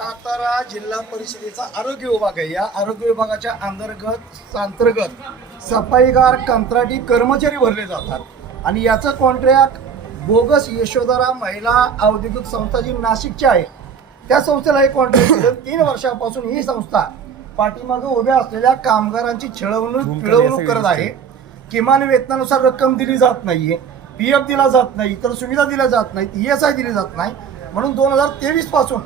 सातारा जिल्हा परिषदेचा आरोग्य विभाग आहे. या आरोग्य विभागाच्या अंतर्गत अंतर्गत सफाईगार कंत्राटी कर्मचारी भरले जातात. आणि याचं कॉन्ट्रॅक्ट बोगस यशोधरा महिला औद्योगिक संस्था जी नाशिकची आहे त्या संस्थेला हे कॉन्ट्रॅक्ट दिलं. तीन वर्षापासून ही संस्था पाठीमागे उभ्या असलेल्या कामगारांची छळवणूक पिळवणूक करत आहे. किमान वेतनानुसार रक्कम दिली जात नाहीये. पी एफ दिला जात नाही इतर सुविधा दिल्या जात नाहीत ई एस आय दिली जात नाही. म्हणून दोन हजार तेवीसपासून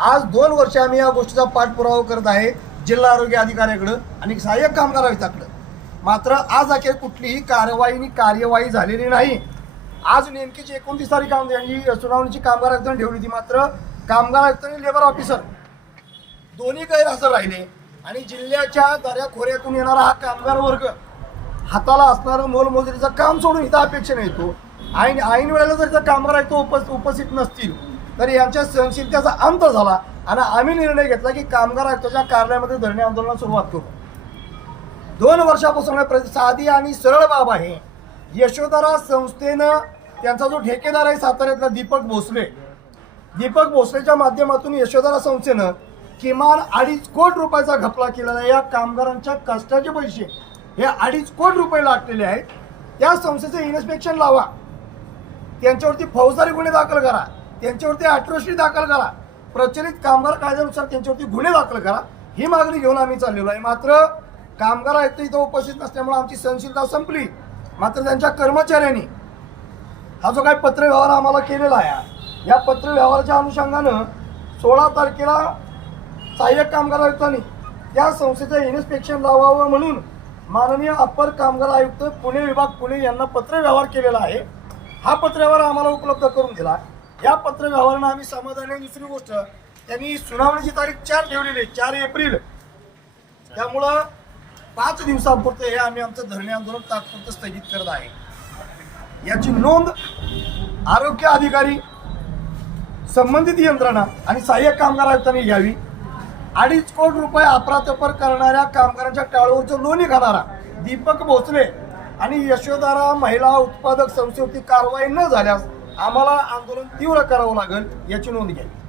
आज दोन वर्ष आम्ही या गोष्टीचा पाठपुरावा करत आहे जिल्हा आरोग्य अधिकाऱ्याकडं आणि सहाय्यक कामगार आयुक्ताकडं मात्र आज अखेर कुठलीही कारवाई कार्यवाही झालेली नाही. आज नेमकीची एकोणतीस तारीख यांची सुनावणीची कामगार आयुक्तांनी ठेवली होती. मात्र कामगार आयुक्त आणि लेबर ऑफिसर दोन्ही गैरहजर राहिले आणि जिल्ह्याच्या दऱ्याखोऱ्यातून येणारा हा कामगार वर्ग हाताला असणारं मोलमजुरीचं काम सोडून इथं अपेक्षेने येतो. ऐन ऐन वेळेला जर इथं कामगार आहे तो उपस्थित नसतील. तर यांच्या सहनशीलतेचा अंत झाला आणि आम्ही निर्णय घेतला की कामगार आयुक्ताच्या कार्यालयामध्ये धरणे आंदोलनाला सुरुवात करू. दोन वर्षापासून साधी आणि सरळ बाब आहे. यशोधरा संस्थेनं त्यांचा जो ठेकेदार आहे साताऱ्यातला दीपक भोसले दीपक भोसलेच्या माध्यमातून यशोधरा संस्थेनं किमान अडीच कोट रुपयाचा घपला केलेला या कामगारांच्या कष्टाचे पैसे हे अडीच कोटी रुपये लागलेले आहेत. त्या संस्थेचं इन्स्पेक्शन लावा. त्यांच्यावरती फौजदारी गुन्हे दाखल करा. त्यांच्यावरती अट्रोसिटी दाखल करा. प्रचलित कामगार कायद्यानुसार त्यांच्यावरती गुन्हे दाखल करा. ही मागणी घेऊन आम्ही चाललेलो आहे. मात्र कामगार आयुक्त इथं उपस्थित नसल्यामुळे आमची सहनशीलता संपली. मात्र त्यांच्या कर्मचाऱ्यांनी हा जो काही पत्रव्यवहार आम्हाला केलेला आहे या पत्रव्यवहाराच्या अनुषंगानं सोळा तारखेला सहाय्यक कामगार आयुक्तांनी त्या संस्थेचं इन्स्पेक्शन लावावं म्हणून माननीय अप्पर कामगार आयुक्त पुणे विभाग पुणे यांना पत्रव्यवहार केलेला आहे. हा पत्रव्यवहार आम्हाला उपलब्ध करून दिला या पत्रव्यवहारानं आम्ही समाधानी आहे. दुसरी गोष्ट त्यांनी सुनावणीची तारीख चार ठेवलेली आहे चार एप्रिल. त्यामुळं पाच दिवसांपुरतं हे आम्ही आमचं धरणे आंदोलन तात्पुरतं स्थगित करत आहे. याची नोंद आरोग्य अधिकारी संबंधित यंत्रणा आणि सहाय्यक कामगार आयुक्तांनी घ्यावी. अडीच कोटी रुपये अपरातपर करणाऱ्या कामगारांच्या टाळूवरचं लोणी खाणारा दीपक भोसले आणि यशोधारा महिला उत्पादक संस्थेवरती कारवाई न झाल्यास आम्हाला आंदोलन तीव्र करावं लागेल याची नोंद घ्यावी